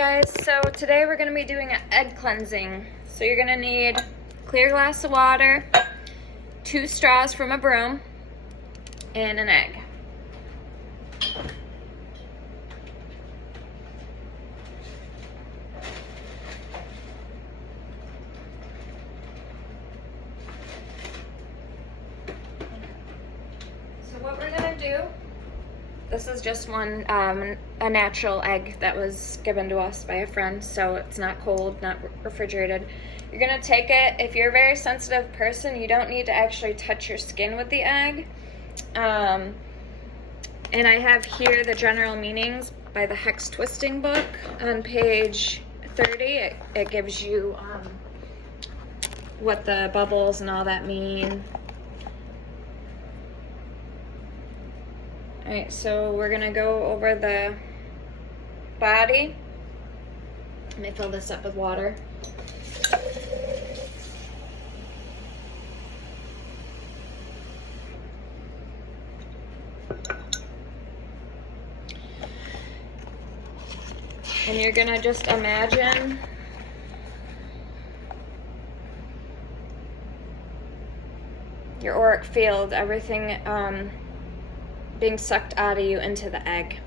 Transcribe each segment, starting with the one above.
guys, so today we're going to be doing an egg cleansing. So you're going to need a clear glass of water, 2 straws from a broom, and an egg. So what we're going to do, this is just one, a natural egg that was given to us by a friend, so it's not cold, not refrigerated. You're gonna take it. If you're a very sensitive person, you don't need to actually touch your skin with the egg. And I have here the general meanings by the Hex Twisting book on page 30. It gives you what the bubbles and all that mean. Alright, so we're going to go over the body. Let me fill this up with water. And you're going to just imagine your auric field, everything being sucked out of you into the egg.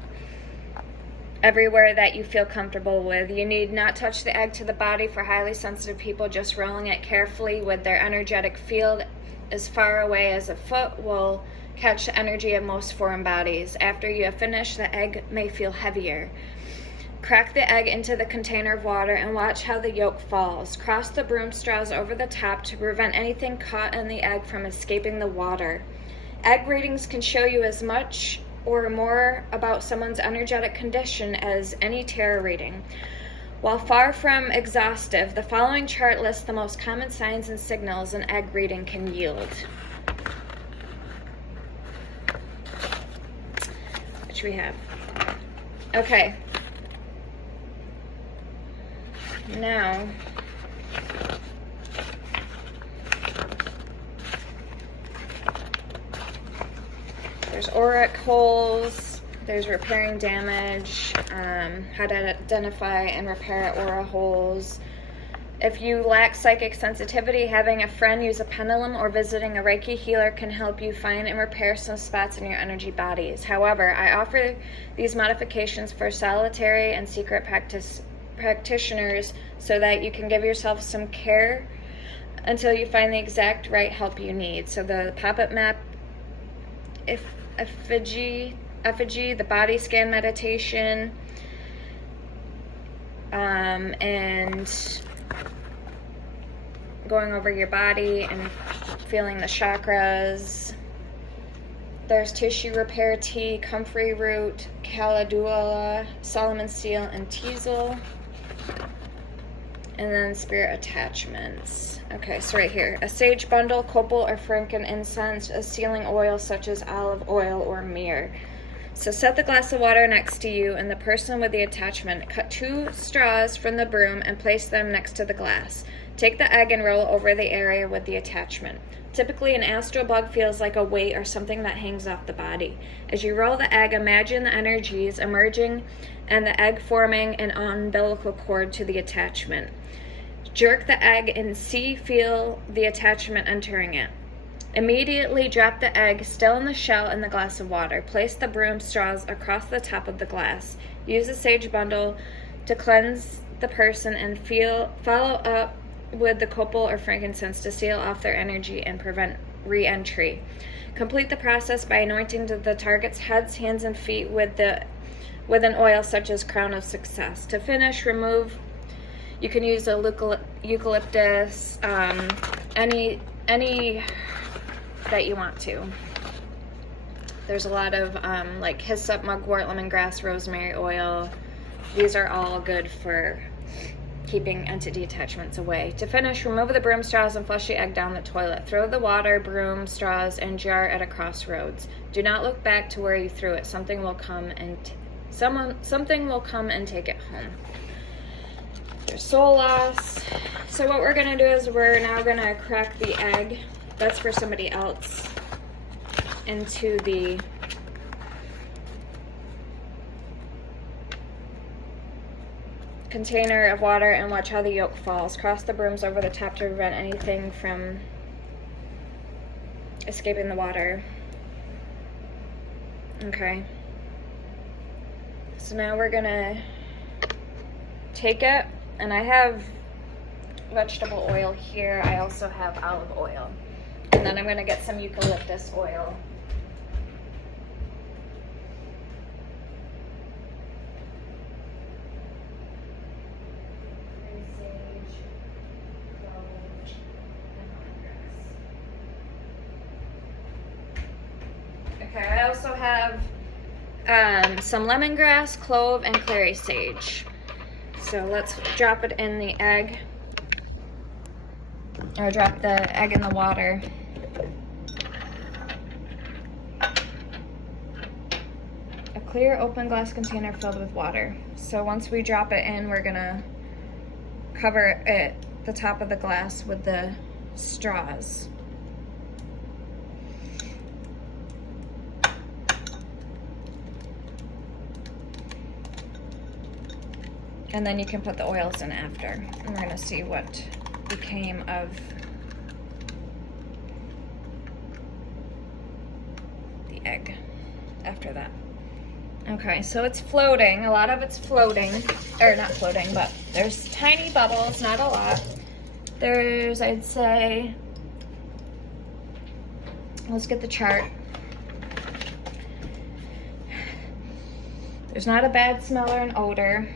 Everywhere that you feel comfortable with. You need not touch the egg to the body for highly sensitive people, just rolling it carefully with their energetic field as far away as a foot will catch the energy of most foreign bodies. After you have finished, the egg may feel heavier. Crack the egg into the container of water and watch how the yolk falls. Cross the broom straws over the top to prevent anything caught in the egg from escaping the water. Egg readings can show you as much or more about someone's energetic condition as any tarot reading. While far from exhaustive, the following chart lists the most common signs and signals an egg reading can yield. Which we have. Okay. Now, there's auric holes, there's repairing damage, how to identify and repair aura holes. If you lack psychic sensitivity, having a friend use a pendulum or visiting a Reiki healer can help you find and repair some spots in your energy bodies. However, I offer these modifications for solitary and secret practitioners so that you can give yourself some care until you find the exact right help you need. So the pop-up map, effigy, the body scan meditation, and going over your body and feeling the chakras. There's tissue repair tea, comfrey root, calendula, Solomon seal, and teasel. And then spirit attachments. Okay, so right here, a sage bundle, copal or frankincense, a sealing oil such as olive oil or myrrh. So set the glass of water next to you and the person with the attachment. Cut 2 straws from the broom and place them next to the glass. Take the egg and roll over the area with the attachment. Typically, an astral bug feels like a weight or something that hangs off the body. As you roll the egg, imagine the energies emerging and the egg forming an umbilical cord to the attachment. Jerk the egg and feel the attachment entering it. Immediately drop the egg, still in the shell, in the glass of water. Place the broom straws across the top of the glass. Use the sage bundle to cleanse the person and follow up with the copal or frankincense to seal off their energy and prevent re-entry. Complete the process by anointing the target's heads, hands, and feet with an oil such as Crown of Success. To finish, remove. You can use a eucalyptus, any that you want to. There's a lot of like hyssop, mugwort, lemongrass, rosemary oil. These are all good for keeping entity attachments away. To finish, remove the broom straws and flush the egg down the toilet. Throw the water, broom, straws, and jar at a crossroads. Do not look back to where you threw it. Something will come and take it home. There's soul loss. So what we're gonna do is we're now gonna crack the egg. That's for somebody else. Into the container of water and watch how the yolk falls. Cross the brooms over the top to prevent anything from escaping the water. Okay. So now we're gonna take it, and I have vegetable oil here. I also have olive oil. And then I'm gonna get some eucalyptus oil. Okay, I also have some lemongrass, clove, and clary sage. So let's drop it in the egg, or drop the egg in the water. A clear open glass container filled with water. So once we drop it in, we're gonna cover it, the top of the glass, with the straws. And then you can put the oils in after. And we're gonna see what became of the egg after that. Okay, so it's floating. A lot of it's floating, or not floating, but there's tiny bubbles, not a lot. There's, I'd say, let's get the chart. There's not a bad smell or an odor.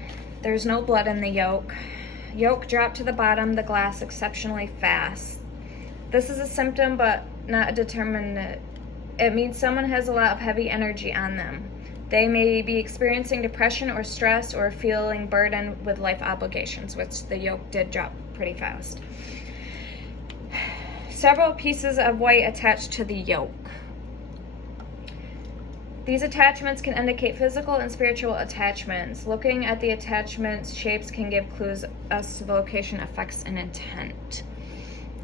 There's no blood in the yolk. Yolk dropped to the bottom of the glass exceptionally fast. This is a symptom, but not a determinant. It means someone has a lot of heavy energy on them. They may be experiencing depression or stress or feeling burdened with life obligations, which the yolk did drop pretty fast. Several pieces of white attached to the yolk. These attachments can indicate physical and spiritual attachments. Looking at the attachments' shapes can give clues as to the location, effects, and intent,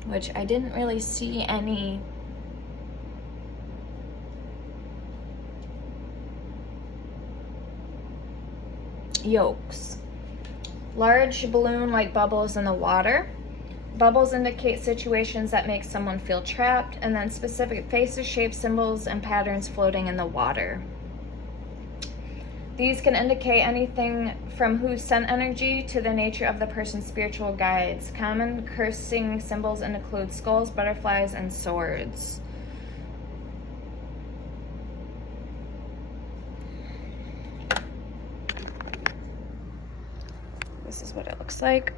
which I didn't really see any yolks. Large balloon-like bubbles in the water. Bubbles indicate situations that make someone feel trapped, and then specific faces, shapes, symbols, and patterns floating in the water. These can indicate anything from who sent energy to the nature of the person's spiritual guides. Common cursing symbols include skulls, butterflies, and swords. This is what it looks like.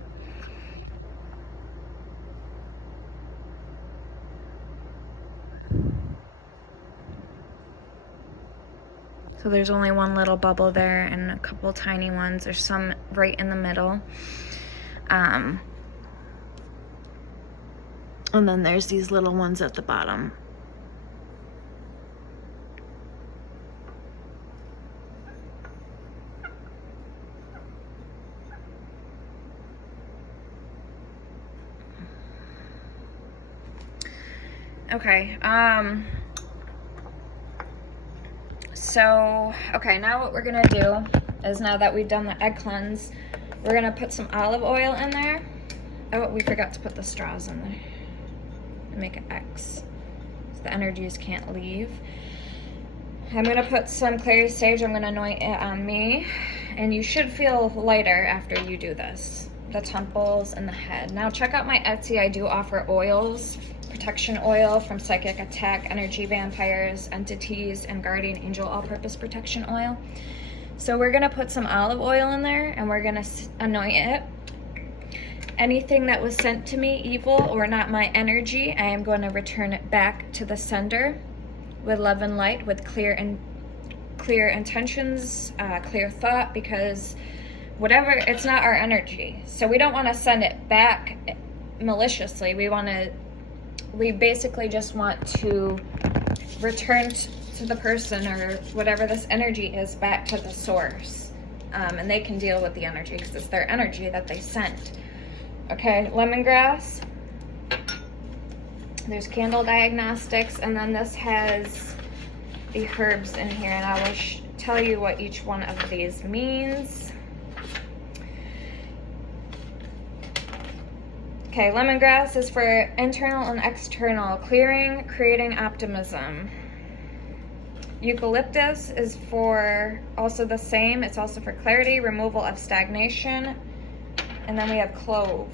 So there's only one little bubble there and a couple tiny ones. There's some right in the middle. And then there's these little ones at the bottom. Okay, so, okay, now what we're gonna do is, now that we've done the egg cleanse, we're gonna put some olive oil in there. Oh, we forgot to put the straws in there and make an X so the energies can't leave. I'm gonna put some clary sage. I'm gonna anoint it on me, and you should feel lighter after you do this, the temples and the head. Now check out my Etsy. I do offer oils, protection oil from psychic attack, energy vampires, entities, and guardian angel all-purpose protection oil. So we're gonna put some olive oil in there, and we're gonna anoint it. Anything that was sent to me, evil or not my energy, I am going to return it back to the sender with love and light, with clear intentions, clear thought, because whatever, it's not our energy. So we don't want to send it back maliciously. We basically just want to return to the person, or whatever this energy is, back to the source. And they can deal with the energy because it's their energy that they sent. Okay, lemongrass. There's candle diagnostics, and then this has the herbs in here, and I will tell you what each one of these means. Okay, lemongrass is for internal and external, clearing, creating optimism. Eucalyptus is for also the same. It's also for clarity, removal of stagnation. And then we have clove.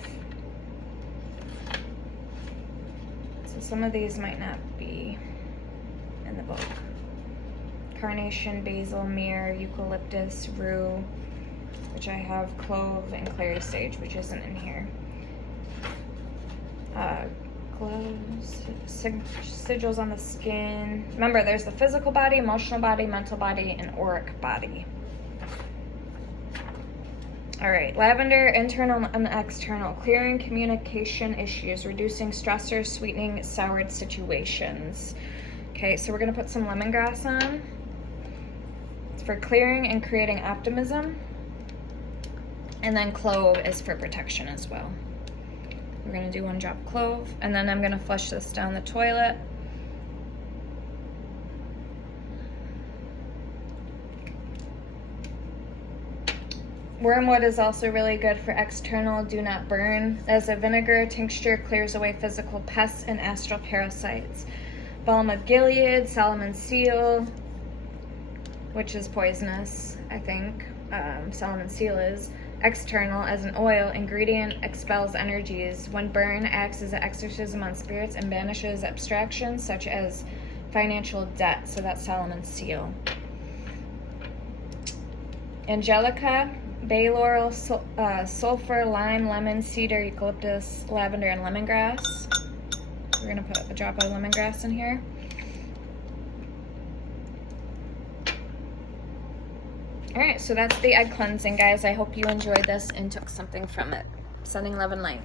So some of these might not be in the book. Carnation, basil, myrrh, eucalyptus, rue, which I have clove and clary sage, which isn't in here. Gloves, sigils on the skin. Remember, there's the physical body, emotional body, mental body, and auric body. All right, lavender, internal and external, clearing communication issues, reducing stressors, sweetening soured situations. Okay, so we're gonna put some lemongrass on. It's for clearing and creating optimism. And then clove is for protection as well. We're gonna do 1 drop of clove, and then I'm gonna flush this down the toilet. Wormwood is also really good for external, do not burn. As a vinegar tincture, clears away physical pests and astral parasites. Balm of Gilead, Solomon's seal, which is poisonous, I think. Solomon's seal is. External, as an oil, ingredient expels energies. When burned, acts as an exorcism on spirits and banishes abstractions such as financial debt. So that's Solomon's seal. Angelica, bay laurel, sulfur, lime, lemon, cedar, eucalyptus, lavender, and lemongrass. We're gonna put a drop of lemongrass in here. All right, so that's the egg cleansing, guys. I hope you enjoyed this and took something from it. Sending love and light.